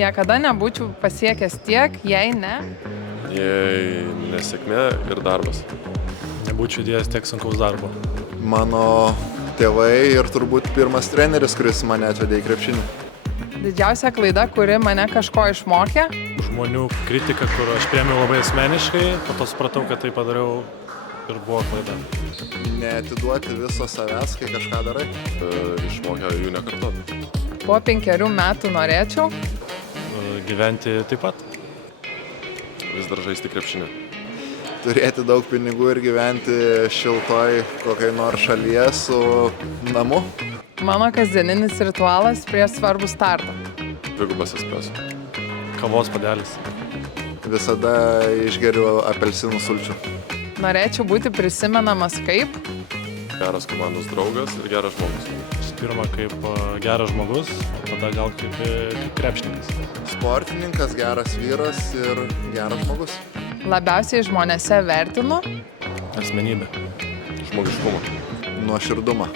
Niekada nebūčiau pasiekęs tiek, jei ne. Jei nesėkmė ir darbas. Nebūčiau įdėjęs tiek sunkaus darbo. Mano tėvai ir turbūt pirmas treneris, kuris mane atvedė į krepšinį. Didžiausia klaida, kuri mane kažko išmokė. Žmonių kritika, kur aš priėmiau labai asmeniškai, po to supratau, kad tai padariau ir buvo klaida. Neatiduoti viso savęs, kai kažką darai. Išmokė jų nekartoti. Po 5 metų norėčiau. Gyventi taip pat. Vis dar žaisti krepšinį. Turėti daug pinigų ir gyventi šiltoj kokiai nors šalyje su namu. Mano kasdieninis ritualas prieš svarbų startą. Dvigubas espreso. Kavos puodelis. Visada išgeriu apelsinų sulčių. Norėčiau būti prisimenamas kaip. Geras komandos draugas ir geras žmogus. Visų pirma, kaip geras žmogus, o tada gal kaip krepšininkas. Sportininkas, geras vyras ir geras žmogus. Labiausiai žmonėse vertinu. Asmenybė. Žmogiškumą. Nuoširdumą.